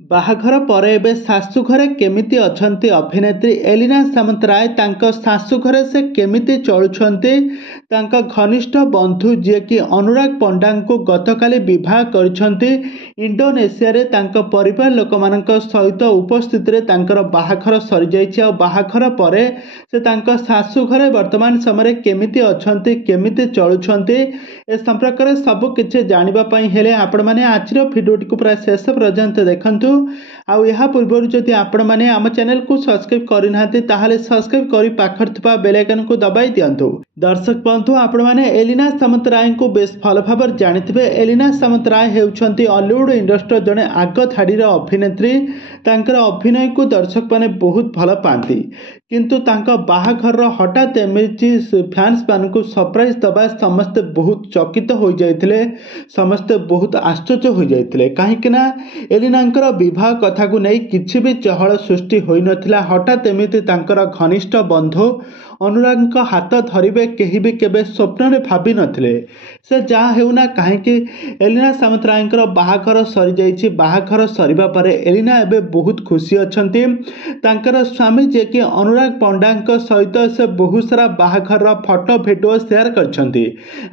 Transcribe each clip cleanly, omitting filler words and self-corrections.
ବାହାଘର ପରେ ଏବେ ଶାଶୁ ଘରେ କେମିତି ଅଛନ୍ତି ଅଭିନେତ୍ରୀ ଏଲିନା ସାମନ୍ତରାୟ ତାଙ୍କ ଶାଶୁ ଘରେ ସେ କେମିତି ଚଳୁଛନ୍ତି ତାଙ୍କ ଘନିଷ୍ଠ ବନ୍ଧୁ ଯିଏକି ଅନୁରାଗ ପଣ୍ଡାଙ୍କୁ ଗତକାଲି ବିବାହ କରିଛନ୍ତି ଇଣ୍ଡୋନେସିଆରେ ତାଙ୍କ ପରିବାର ଲୋକମାନଙ୍କ ସହିତ ଉପସ୍ଥିତିରେ ତାଙ୍କର ବାହାଘର ସରିଯାଇଛି ଆଉ ବାହାଘର ପରେ ସେ ତାଙ୍କ ଶାଶୁ ଘରେ ବର୍ତ୍ତମାନ ସମୟରେ କେମିତି ଅଛନ୍ତି କେମିତି ଚଳୁଛନ୍ତି ଏ ସମ୍ପର୍କରେ ସବୁ କିଛି ଜାଣିବା ପାଇଁ ହେଲେ ଆପଣମାନେ ଆଜିର ଭିଡ଼ିଓଟିକୁ ପ୍ରାୟ ଶେଷ ପର୍ଯ୍ୟନ୍ତ ଦେଖନ୍ତୁ ଆଉ ଏହା ପୂର୍ବରୁ ଯଦି ଆପଣମାନେ ଆମ ଚ୍ୟାନେଲକୁ ସବସ୍କ୍ରାଇବ୍ କରିନାହାନ୍ତି ତାହେଲେ ସବସ୍କ୍ରାଇବ୍ କରି ପାଖରେ ଥିବା ବେଲ୍ ଆଇକନକୁ ଦବାଇ ଦିଅନ୍ତୁ। ଦର୍ଶକ ବନ୍ଧୁ ଆପଣମାନେ ଏଲିନା ସାମନ୍ତରାୟଙ୍କୁ ବେଶ ଭଲ ଭାବରେ ଜାଣିଥିବେ। ଏଲିନା ସାମନ୍ତରାୟ ହେଉଛନ୍ତି ଅଲିଉଡ୍ ଇଣ୍ଡଷ୍ଟ୍ରିର ଜଣେ ଆଗ ଧାଡ଼ିର ଅଭିନେତ୍ରୀ। ତାଙ୍କର ଅଭିନୟକୁ ଦର୍ଶକମାନେ ବହୁତ ଭଲ ପାଆନ୍ତି କିନ୍ତୁ ତାଙ୍କ ବାହାଘରର ହଠାତ୍ ଏମିତି ଫ୍ୟାନ୍ସମାନଙ୍କୁ ସରପ୍ରାଇଜ୍ ଦେବା ସମସ୍ତେ ବହୁତ ଚକିତ ହୋଇଯାଇଥିଲେ ସମସ୍ତେ ବହୁତ ଆଶ୍ଚର୍ଯ୍ୟ ହୋଇଯାଇଥିଲେ କାହିଁକି ନା ଏଲିନାଙ୍କର ବିବାହ କଥାକୁ ନେଇ କିଛି ବି ଚହଳ ସୃଷ୍ଟି ହୋଇନଥିଲା। ହଠାତ୍ ଏମିତି ତାଙ୍କର ଘନିଷ୍ଠ ବନ୍ଧୁ ଅନୁରାଗଙ୍କ ହାତ ଧରିବେ କେହି ବି କେବେ ସ୍ୱପ୍ନରେ ଭାବିନଥିଲେ। ସେ ଯାହା ହେଉନା କାହିଁକି ଏଲିନା ସାମନ୍ତରାୟଙ୍କର ବାହାଘର ସରିଯାଇଛି। ବାହାଘର ସରିବା ପରେ ଏଲିନା ଏବେ ବହୁତ ଖୁସି ଅଛନ୍ତି। ତାଙ୍କର ସ୍ୱାମୀ ଯିଏକି ଅନୁରାଗ ପଣ୍ଡାଙ୍କ ସହିତ ସେ ବହୁତ ସାରା ବାହାଘରର ଫଟୋ ଭିଡ଼ିଓ ସେୟାର କରିଛନ୍ତି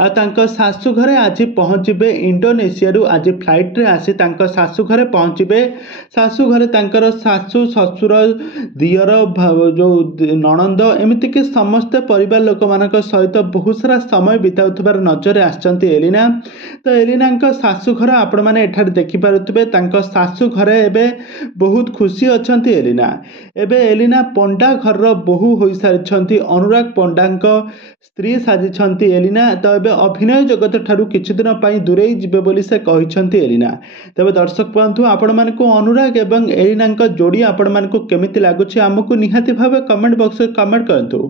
ଆଉ ତାଙ୍କ ଶାଶୁ ଘରେ ଆଜି ପହଞ୍ଚିବେ ଇଣ୍ଡୋନେସିଆରୁ ଆଜି ଫ୍ଲାଇଟ୍ରେ ଆସି ତାଙ୍କ ଶାଶୁ ଘରେ ପହଞ୍ଚିବେ। ଶାଶୁ ଘରେ ତାଙ୍କର ଶାଶୁ ଶ୍ୱଶୁର ଦିଅର ଯେଉଁ ନଣନ୍ଦ ଏମିତିକି ସମସ୍ତେ ପରିବାର ଲୋକମାନଙ୍କ ସହିତ ବହୁତ ସାରା ସମୟ ବିତାଉଥିବାର ନଜରରେ ଆସିଛନ୍ତି ଏଲିନା। ତ ଏଲିନାଙ୍କ ଶାଶୁ ଘର ଆପଣମାନେ ଏଠାରେ ଦେଖିପାରୁଥିବେ। ତାଙ୍କ ଶାଶୁ ଘରେ ଏବେ ବହୁତ ଖୁସି ଅଛନ୍ତି ଏଲିନା। ଏବେ ଏଲିନା ପଣ୍ଡା ଘରର ବୋହୂ ହୋଇସାରିଛନ୍ତି। ଅନୁରାଗ ପଣ୍ଡାଙ୍କ ସ୍ତ୍ରୀ ସାଜିଛନ୍ତି ଏଲିନା। ତ ଏବେ ଅଭିନୟ ଜଗତ ଠାରୁ କିଛି ଦିନ ପାଇଁ ଦୂରେଇ ଯିବେ ବୋଲି ସେ କହିଛନ୍ତି ଏଲିନା। ତେବେ ଦର୍ଶକ ବନ୍ଧୁ ଆପଣମାନଙ୍କୁ ଅନୁରାଗ ଏବଂ ଏଲିନାଙ୍କ ଯୋଡ଼ି ଆପଣମାନଙ୍କୁ କେମିତି ଲାଗୁଛି ଆମକୁ ନିହାତି ଭାବେ କମେଣ୍ଟ ବକ୍ସରେ କମେଣ୍ଟ କରନ୍ତୁ।